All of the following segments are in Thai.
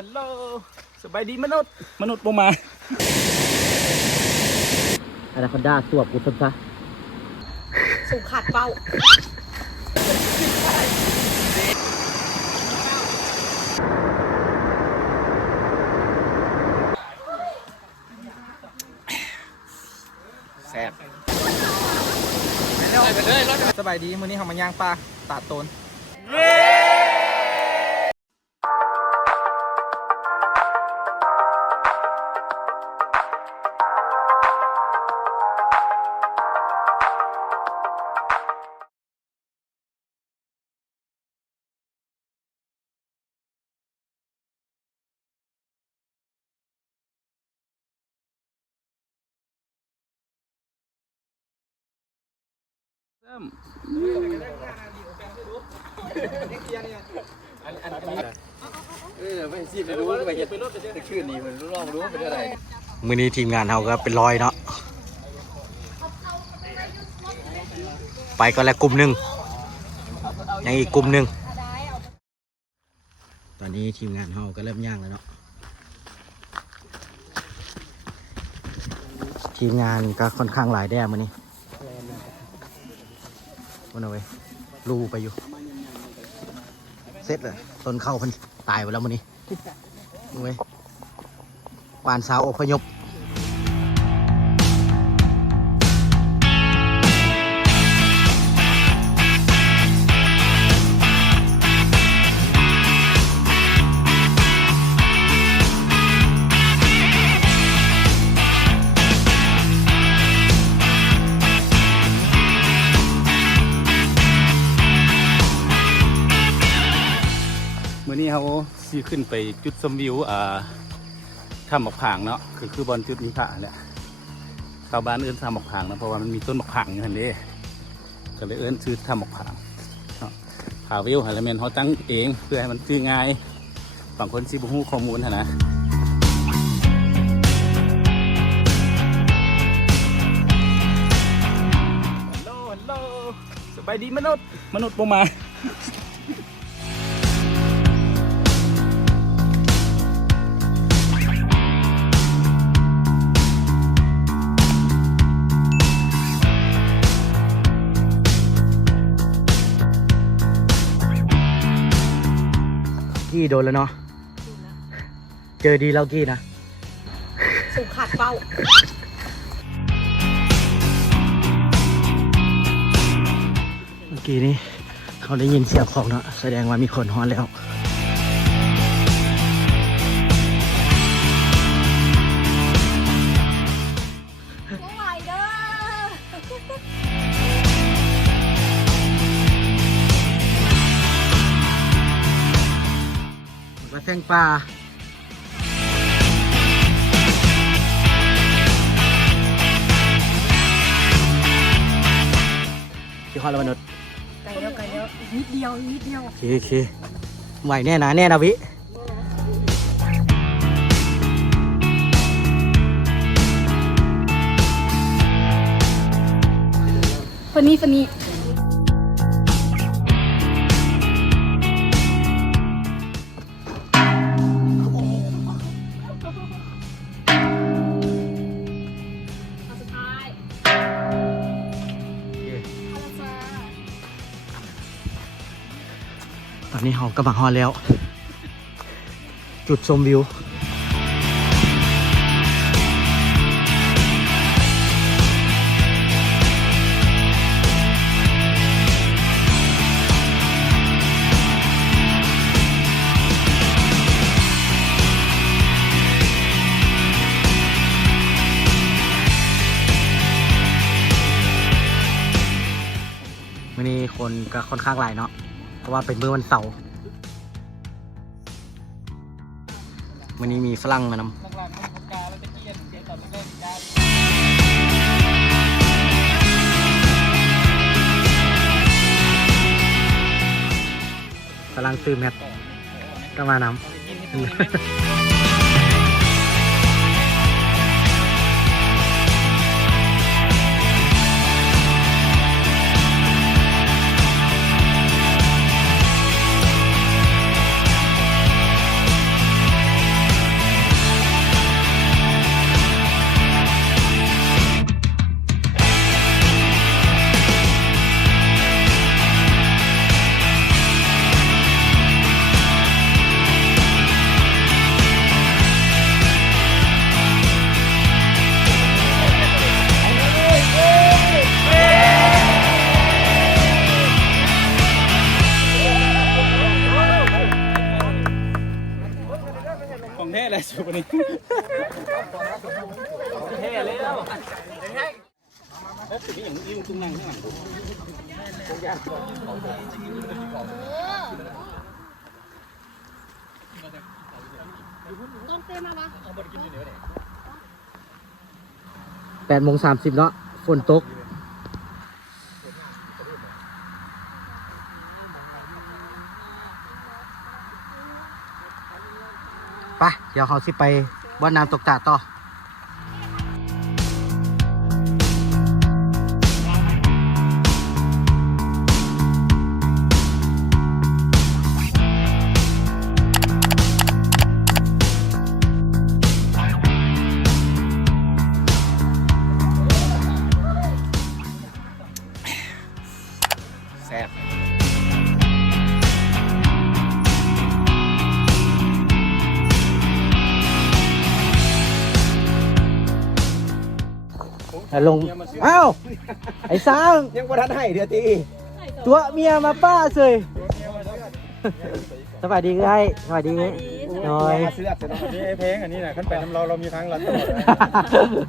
ฮัลโหลสบายดีมนุษย์ปูมาอนาคอนด้าสวบกูซะสูงขาดเป้าแซ่บสบายดีมื้อนี้เขามาย่างปลาตาดโตนไม่สิไปรู้ไปเห็นแต่คืนนี้มันรู้รู้เป็นอะไรมื้อนี้ทีมงานเราก็เป็นร้อยเนาะไปก็แล้วกลุ่มหนึ่งยังอีกกลุ่มหนึ่งตอนนี้ทีมงานเราก็เริ่มย่างแล้วเนาะทีมงานก็ค่อนข้างหลายแด่มื้อนี้วันเอาไว้ลูไปอยู่เสร็จเลยต้นเข้าพันตายไปแล้วมื้อนี้ดูไว้ปานสาวอพยพมื้อนี้เขาสิขึ้นไปจุดชมวิวถ้ำหมอกผางเนาะคือบอลจุดนี้ค่ะแหละชาวบ้านเอื้นถ้ำหมอกผางนะเพราะว่ามันมีต้นหมอกผางอยู่หันเด้ก็เลยเอื้นชื่อถ้ำหมอกผางผาวิวหาละเมนเขาตั้งเองเพื่อให้มันซื้อง่ายบางคนสิบ่ฮู้ข้อมูลนะฮัลโหลสบายดีมนุษย์ปูมากี้โดนแล้วเนาะเจอดีแล้วกี้นะสูงขาดเป้าเมื่อกี้นี้เขาได้ยินเสียงของเนาะแสดงว่ามีคนฮ้อนแล้วไม่ไหวเด้อมาแทงปลาที่ข้อละมนุษย์ไกลแล้วนิดเดียวโอเคไหวแน่นะวิฟันนี่ตอนนี้เรากำลังฮอนแล้วจุดชมวิววันนี้คนก็ค่อนข้างหลายเนาะเพราะว่าเป็นมื้อวันเสาร์วันนี้มีฝรั่งมานำฝรั่งซื้อแมทก็มานำ ได้สุกนี่เท่เลยแล้วนี่อย่างนี้ตุ้งนั่งข้างหลังดูต้องเต้นมาปะ 8:30เนาะฝนตกไปเดี๋ยวเขาสิไปบ่อน้ำตกตาดต่อแซ่บลงอ้าวไอ้สร้าง ยังบ่ทันให้เดี๋ยวตี ตัวเมียมาป้าเสยสวัสดีไงสวัสดีไงน้อย มาเสื้อเสร็จแล้ว นี่ไอ้เพลงอันนี้นะขึ้นไปน้ำเรามีทางลัดตลอดเลย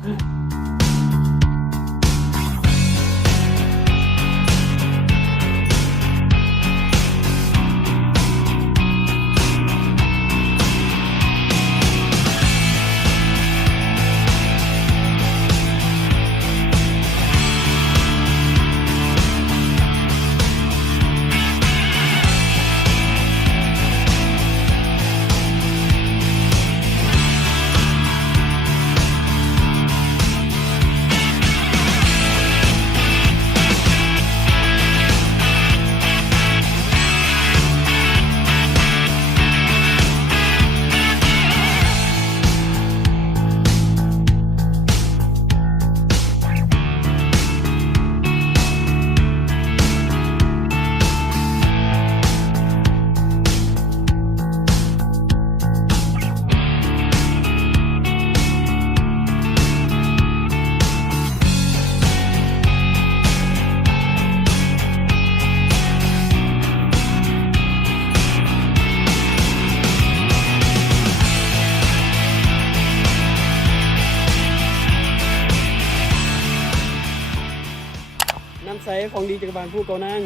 น้ำใสของดีจักรบาลผู้เก่านาง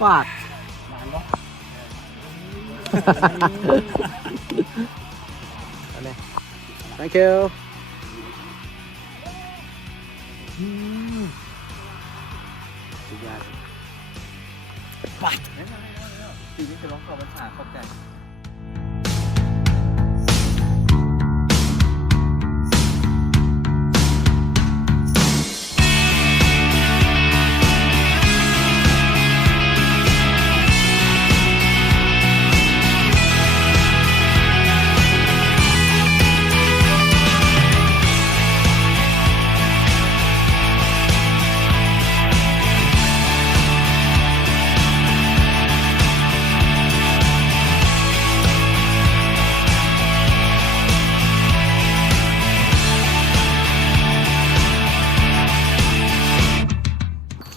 ปาด thank you ปีนี้จะร้องขอบัญชาขอบใจ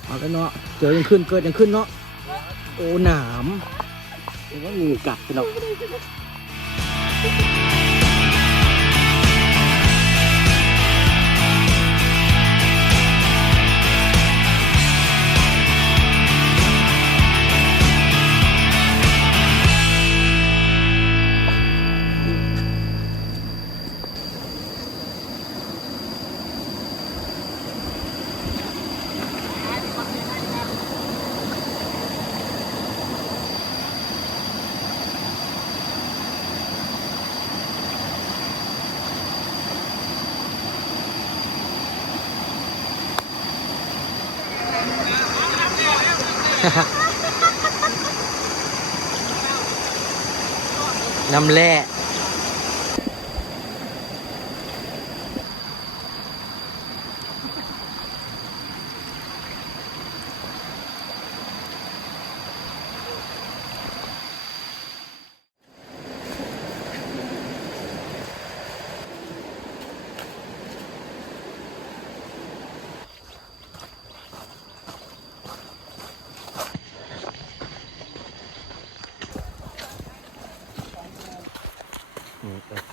เอาแล้วเนาะเจอยังขึ้นเกิดยังขึ้นเนาะโอ้หนามเห็นว่างูกัดไปเนาะน้ำแร่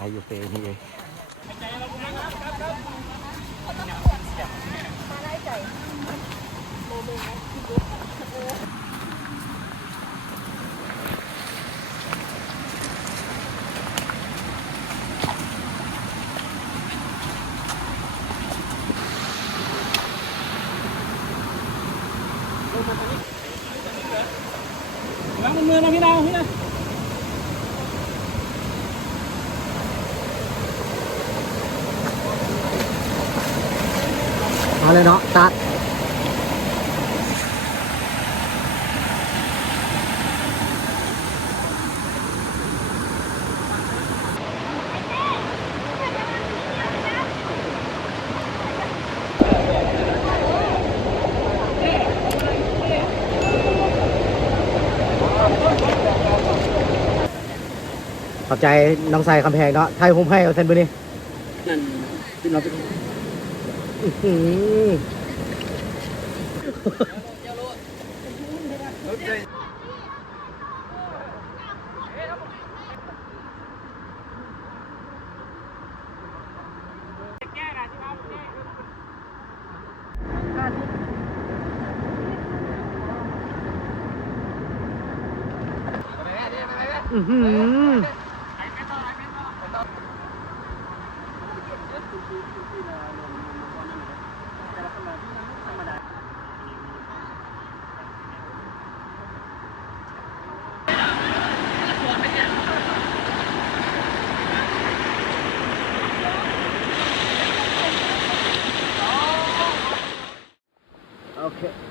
รอยู่เปนี่เองล้างมือนะพี่นาวพี่นะ มาเลยเนาะตัดขอบใจน้องใส่คำแพงเนาะไทยผมให้เอาเซนบุรีนั่นที่เราไปโอเค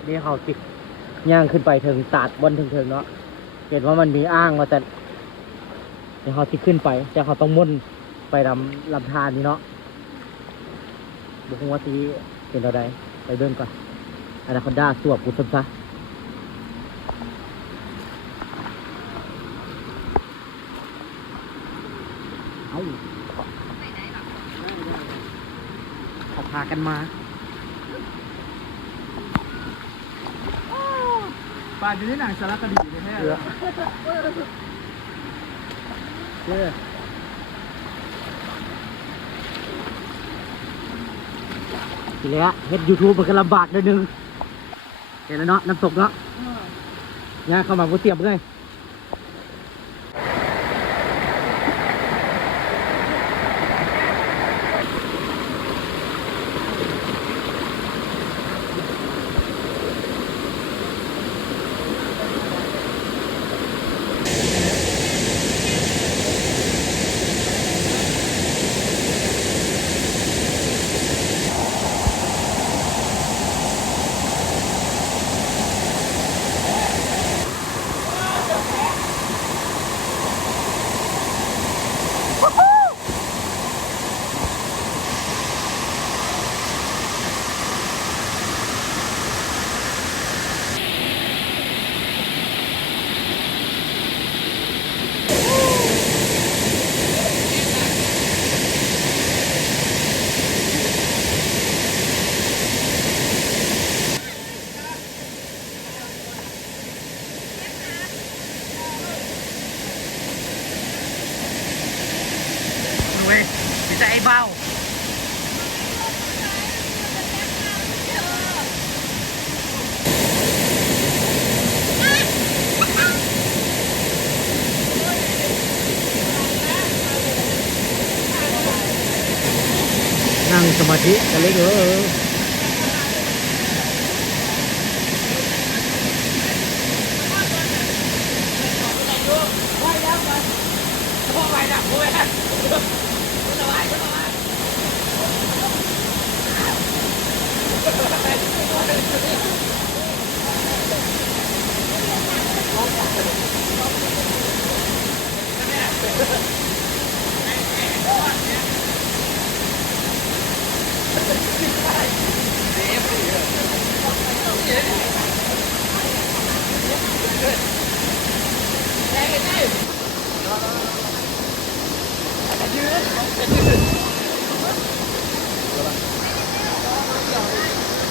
นี่เขาติดย่างขึ้นไปถึงตาดบนถึงเนาะเห็นว่ามันมีอ้างมาแต่เดี๋ยวเขาติดขึ้นไปแต่เขาต้องมุ่นไปลำธารนี่เนาะบุคงว่าที่เป็นอะไรไปเดินก่อนอนาคอนด้าสวบกุศลซะเอาเขาพากันมา ป่านอยู่ในหนังสารคดีแท้ ทีแล้วเฮ็ด YouTube มันก็ลำบากนิดนึงเห็นแล้วเนาะน้ำตกเนาะย่างเข้ามากูเตรียมเลยเว้ยดีใจไอ้เบานั่งสมาธิกันเลยเด้อ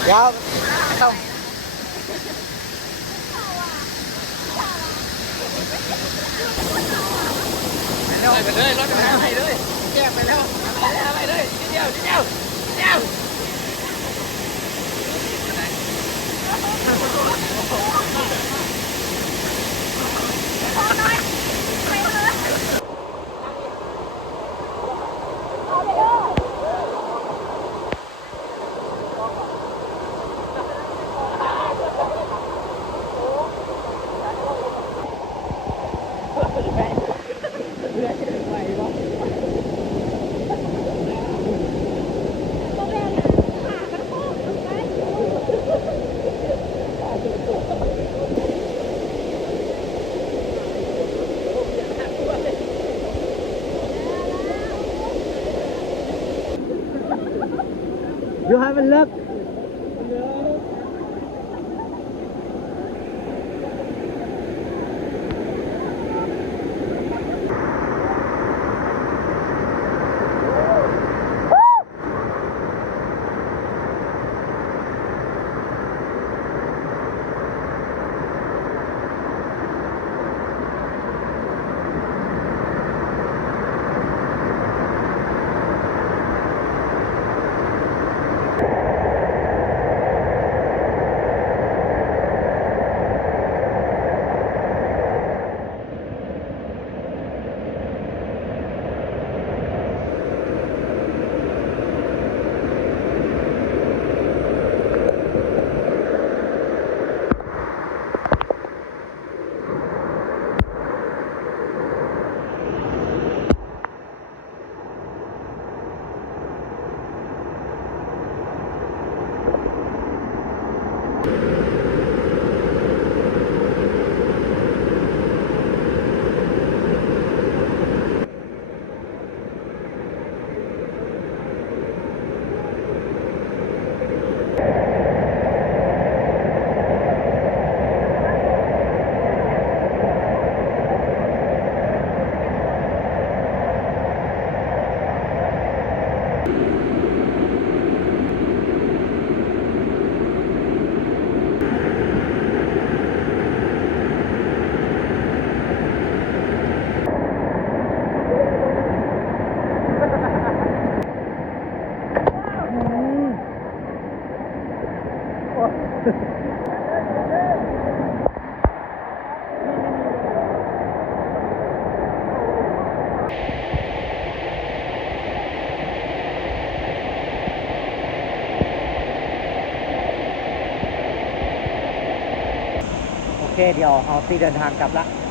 เดี๋ยวต้องไปเลยรถไปเลย แก้ไปแล้วอะไรเลยนิดเดียวนิดเดียวนิดเดียว อยู่ให้มันเลิกโอเคเดี๋ยวเราสิเดินทางกลับละ